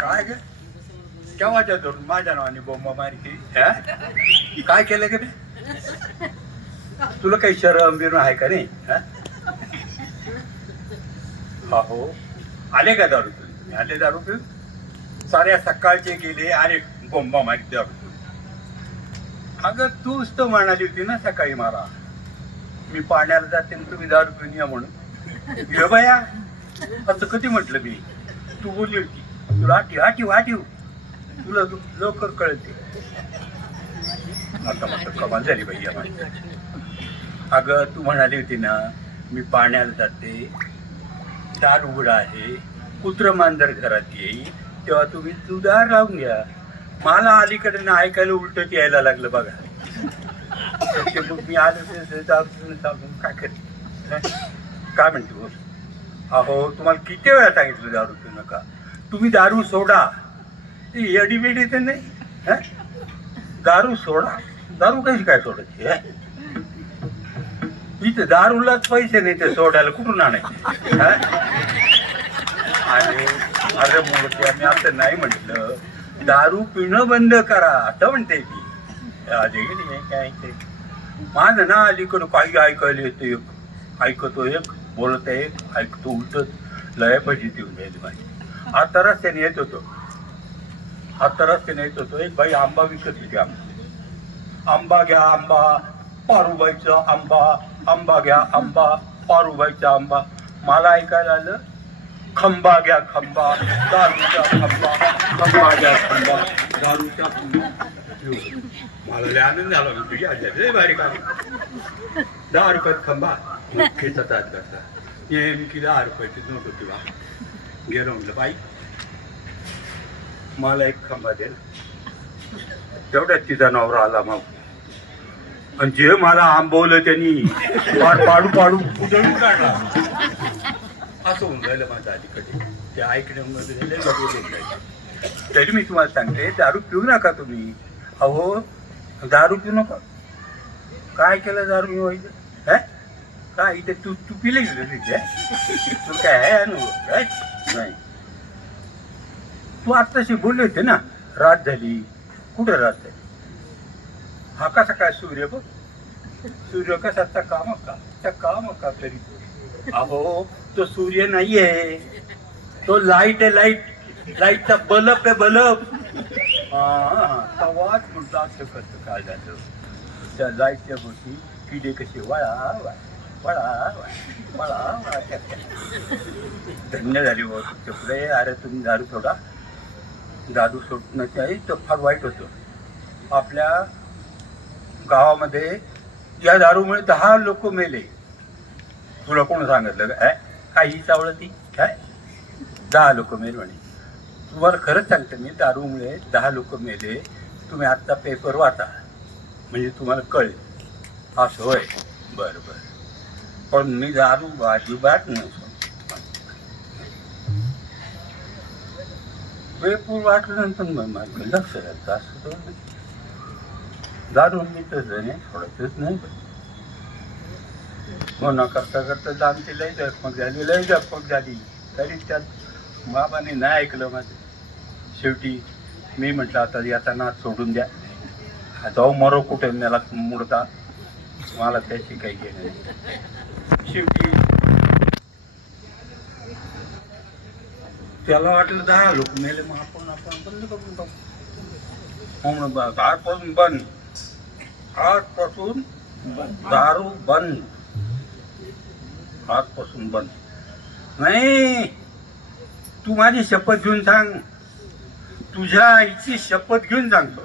काय ग? केव्हाच्या धरून माझ्या नावाने बोंबा मारी केली काय केलं ग तुला काही शरम बिरम आहे का नाही? हो? आले का दारू तुम्ही आले दारू पिऊन? साऱ्या सकाळचे गेले अरे बोंबा मारी दारू अगं तूच तर म्हणाली होती ना सकाळी मला. मी पाण्याला जाते तुम्ही दारू पिऊन या म्हणून. ये बया. असं कधी म्हटलं मी? तू बोलली होती. तुला आठीव आठीव आठीव तुला लवकर कळते. आता म्हटलं कमाल झाली बाई या अगं तू म्हणाली होती ना मी पाण्याला जाते. दार उघडा आहे. कुत्र मांजर घरात येईल. तेव्हा तुम्ही तू दार लावून घ्या. मला अलीकडे ना ऐकायला उलटत यायला लागलं बघा. मग मी आलो सांगून काय करते? काय म्हणते बोल अहो तुम्हाला किती वेळा सांगितलं दारू पिऊ नका? तुम्ही दारू सोडा. ती येडी तर नाही? दारू सोडा. दारू कशी काय सोडायची इथे दारूलाच पैसे नाही ते सोडायला कुठून आणायचे? आणि अरे मूर्ती आम्ही असं नाही म्हटलं. दारू पिणं बंद करा असं म्हणते ती आधी नाही काय ते? माझं ना अलीकडं काही ऐकायला येतं एक. ऐकतो एक. बोलत आहे ऐकतो उलटच लय देऊन जाईल माझी आता रस्त्याने येत होतो. आता रस्त्याने येत होतो. एक बाई आंबा विकत होती आंबा आंबा घ्या आंबा. पारुबाईचा आंबा. आंबा घ्या आंबा. पारुबाईचा आंबा. मला ऐकायला आलं खंबा घ्या खंबा. दारूचा खंबा. खंबा घ्या खंबा. दारूचा खंबा. मला लय आनंद झाला तुझ्या तुझी भारी काम. खंबा. खेचत आत कसा नेमकी दहा रुपयाची नोट होती बा। गेलो म्हटलं बाई मला एक खांबा देल तेवढ्यात तिचा नवरा आला मग. आणि जे मला आंबवलं त्यांनी पाडू पाडू उधळून काढला. असं होऊन राहिलं माझं अलीकडे ते ऐकण्यामध्ये तरी मी तुम्हाला सांगते दारू पिऊ नका तुम्ही. अहो दारू पिऊ नका. काय केलं दारू पिवायचं हे काय इथे तू तू पिले तिथे तू काय आहे अनुभव काय? नाही. तू आत्ताशी बोलले होते ना रात झाली. कुठं रात झाली? हा कसा काय सूर्य बघ? सूर्य कसा काम का त्या काम का तरी? अहो तो सूर्य नाहीये. तो लाइट आहे लाइट लाईटचा बल्ब आहे बलब हा तवाच म्हटलं असं कसं काय झालं? त्या लाईटच्या गोष्टी किडे कसे वाया वळा वळा वळा धन्य झाली बघ तुमच्या अरे तुम्ही दारू सोडा. दारू सोडण्याच्याही तो फार वाईट होतो. आपल्या गावामध्ये या दारूमुळे दहा लोक मेले. तुला कोण सांगितलं काय काही चावलं ती? काय दहा लोक मेले म्हणे. तुम्हाला खरंच सांगते मी दारूमुळे दहा लोक मेले. तुम्ही आत्ता पेपर वाचा. म्हणजे तुम्हाला कळेल. असं होय. बरं बरं. पण मी दारू अजिबात नाही. सोडत. वाटल्यानंतर मग माझं लक्ष राहतं असं तर नाही. दारू मी तसं नाही सोडायचंच नाही हो न करता करता आमची लई जगमग झाली लई जगमग झाली. तरी त्यात बाबाने नाही ऐकलं माझं. शेवटी मी म्हटलं आता याचा नाच सोडून द्या. जाऊ मरो कुठे मला मुडता मला त्याची काही घेणं शेवटी त्याला वाटलं दहा लोक मेले मग आपण आपण बंद करून टाकू. म्हणून बस आजपासून बंद. आजपासून दारू बंद. आजपासून बंद. नाही तू माझी शपथ घेऊन सांग. तुझ्या आईची शपथ घेऊन सांगतो.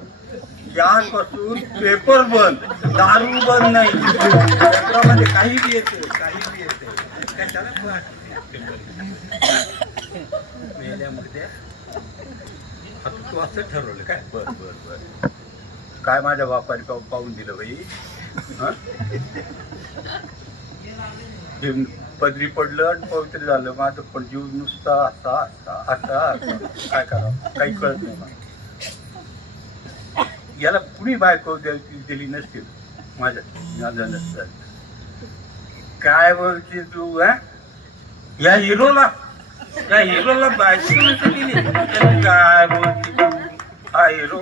की आजपासून पेपर बंद दारू बंद नाही. पेपरामध्ये काही बी येते काही बी येते. कशाला? मेल्यामध्ये तू असं ठरवलं. काय? बर बर बर. काय माझ्या बापाने पाहून दिलं बाई? पदरी पडलं आणि पवित्र झालं. माझं पण जीव नुसता असा असा असा. काय करावं? काही कळत नाही मला. याला कुणी बायको द्यायची दिली नसतील? माझ्या माझं काय बोलते तू हा? या हिरोला त्या हिरोला बायको नसतं दिली. काय बोलती तू? हा हिरो.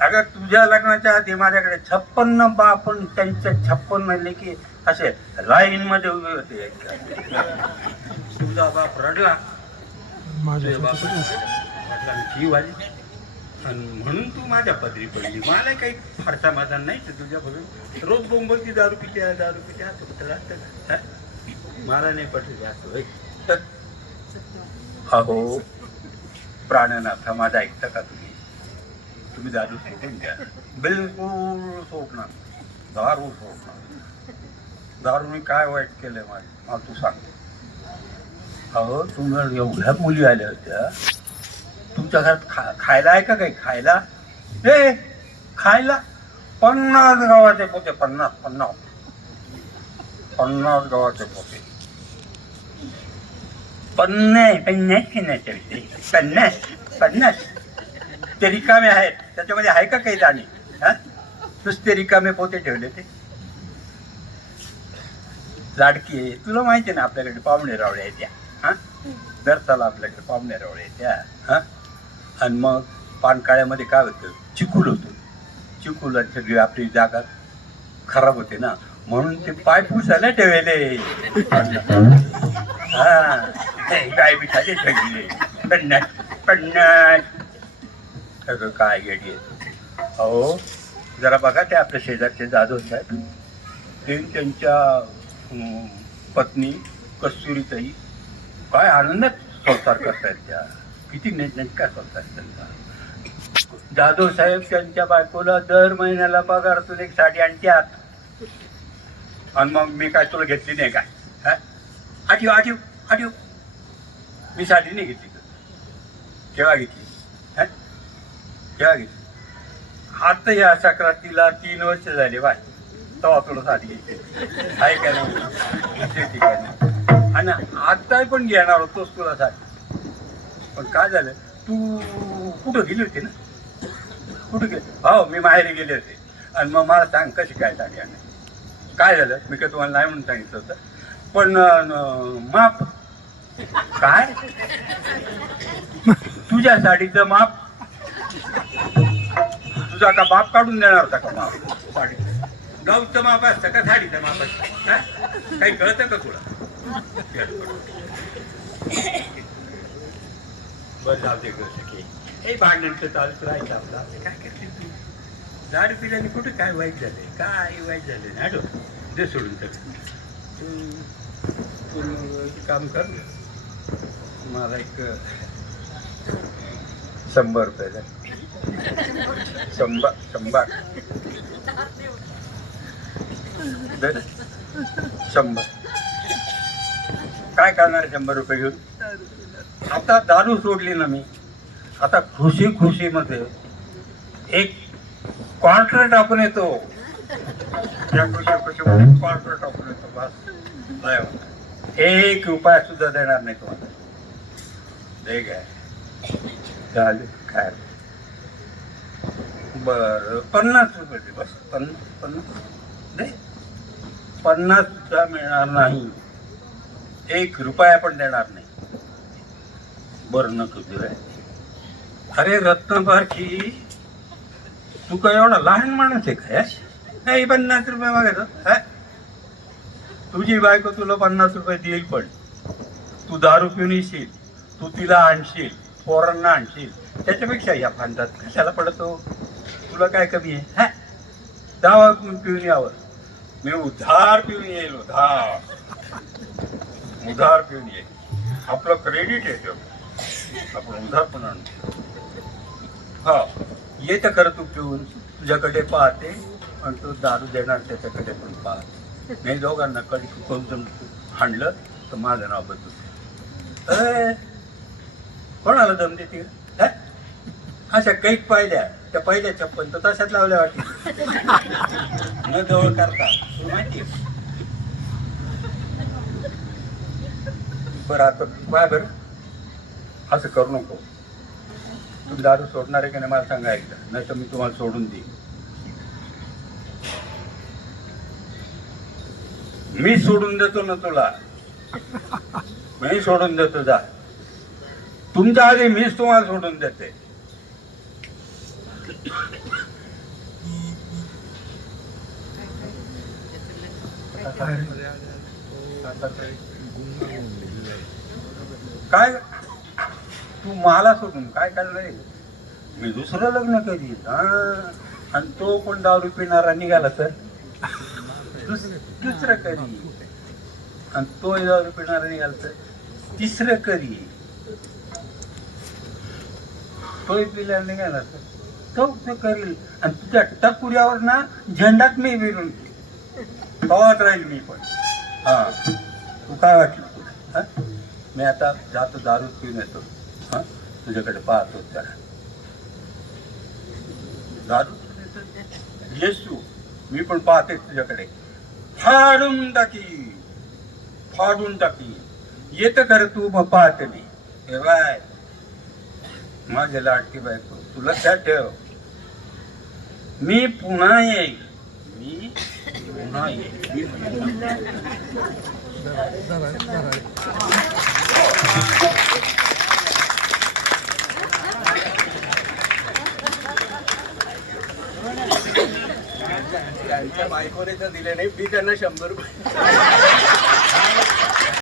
अगं तुझ्या लग्नाच्या आधी माझ्याकडे छप्पन्न बापण त्यांच्या छप्पन्न लेखी असे लाईन मध्ये उभे होते. तुझा बाप रडला. तुझ्या बापाला रडला. जीव आली आणि म्हणून तू माझ्या पदरी पडली. मला काही फारसा माझा नाही तर तुझ्या रोज बोंबलती दारू पिते आहे, दारू पिते असं कुठं असतं. का मला नाही पटली असं होय? तर? अहो प्राणनाथा माझा ऐकता का तुम्ही? तुम्ही दारू सोडून द्या बिलकुल सोडणार दारू सोडणार दारूने काय वाईट केलंय माझं? मला तू सांग. अहो तुम्हाला एवढ्या मुली आल्या होत्या. तुमच्या घरात खा खायला आहे का काही? खायला? हे खायला? पन्नास गावाचे पोते पन्नास पन्नास. पन्नास गावाचे पोते. पन्नास पन्नास घेण्याच्या पन्नास पन्नास. ते रिकामे आहेत. त्याच्यामध्ये आहे का काही दाणे हा? नुसते रिकामे पोते ठेवले ते. लाडकी आहे. तुला माहिती आहे ना आपल्याकडे पाहुणे रावळे आहेत त्या हा? दर चला आपल्याकडे पाहुणे रावळे आहेत त्या हा? आणि मग पानकाळ्यामध्ये काय होतं? चिकूल होतं. चिकूल सगळी आपली जागा खराब होते ना म्हणून ते पाय पुसायला ठेवले. हा. गाय बिठाचे ठेवले. पन्नास पन्नास. सगळं काय गेडी आहे. अहो जरा बघा ते आपल्या शेजारचे जाधव साहेब. ते त्यांच्या पत्नी कस्तुरीताई काय आनंदात संसार करतायत त्या. किती नेटनेटका संसार त्यांचा जाधव साहेब त्यांच्या बायकोला दर महिन्याला पगारातून एक साडी आणत्यात आणि मग मी काय तुला घेतली नाही काय? हा? आठव आठव मी साडी नाही घेतली केव्हा घेतली? हा? केव्हा घेतली? आता या सक्रांतीला तीन वर्ष झाले बाय. तेव्हा तुला साडी घ्यायची आहे का नाही? ठीक आहे ना. आणि आता पण घेणार होतोस तुला साडी. पण काय झालं? तू कुठं गेली होती ना? कुठं गेली? हो मी माहेरी गेले होते. आणि मग मला सांग कशी काय झाली आणि? काय झालं? मी काय तुम्हाला नाही म्हणून सांगितलं होतं. पण माप. काय? तुझ्या साडीचं माप. तुझा का बाप काढून देणार होता का माप? साडी गाऊचं माप असतं का साडीचं माप असतं? काही कळतं का तुला? बरं जाऊ दे गं हे भांडण तर चालूच राहायचं आपलं काय करते तू? दारू पिल्याने कुठं काय वाईट झालं काय वाईट झालं ना डो दे सोडून तर. तू एक काम कर मला एक शंभर रुपये द्या शंभर शंभर. शंभर. काय करणार शंभर रुपये घेऊन? आता दारू सोडली ना मी. आता खुशी खुशीमध्ये एक क्वार्टर टाकून येतो. या खुशी क्वार्टर टाकून येतो. बस. नाही एक रुपया सुद्धा देणार नाही तुम्हाला ते काय चालेल काय? बर. पन्नास रुपये दे. बस. पन्नास पन्नास. नाही पन्नास सुद्धा मिळणार नाही. एक रुपया पण देणार नाही. बरं नको दिलाय अरे रत्नपारखी तू काय एवढा लहान माणूस आहे काय नाही पन्नास रुपये मागायचं हा? तुझी बायको तुला पन्नास रुपये देईल पण. तू दारू पिऊन येशील तू तिला आणशील पोरांना आणशील त्याच्यापेक्षा या फांदात कशाला पडतो? तुला काय कमी आहे हा? दावा पिऊन यावं. मी उधार पिऊन येईल उधार. उधार पिऊन ये. आपलं क्रेडिट आहे आपण उधार पण आणतो हा ये तर खरं तू पिऊन. तुझ्याकडे पाहते आणि तू दारू देणार त्याच्याकडे पण पाहते. नाही दोघांना कधी कोणतं हाणलं तर माझं नाव बदलू कोणाला दम देते? अशा काही पाहिल्या. त्या पहिल्या चप्पल तर तशाच लावल्या वाटते. न जवळ करता. तुला माहिती बरं आता काय बरं. असं करू नको. तुम्ही दारू सोडणार आहे की नाही मला सांगा एकदा. नाही तर मी तुम्हाला सोडून देईन. मी सोडून देतो ना तुला. मी सोडून देतो जा. तुमच्या आधी मीच तुम्हाला सोडून देते. काय? तू मला सोडून काय करणार मी दुसरं लग्न कधी आणि तो कोण दारू पिणारा निघाला तर? दुसरं कधी आणि तो दारू पिणारा निघाला तर? तिसरं कधी तो पिल्या निघाला तर? तो ते करेल आणि तुझ्या टपुऱ्यावर ना झेंडात मी विरून पावत राहील मी पण. हा. तू काय वाटलं हा? मी आता जातो दारू पिऊन येतो. हा? तुझ्याकडे पाहतो त्याला दारू? येस तू मी पण पाहते तुझ्याकडे. फाडून टाकी. फाडून टाकी. येतं खरं तू मग पाहते मी. हे बाय. माझे लाडकी बायको तुला त्या ठेव. मी पुन्हा येईल. मी पुन्हा येईल. मी पुन्हा त्यांच्या बायकोने तर दिले नाही मी त्यांना शंभर रुपये.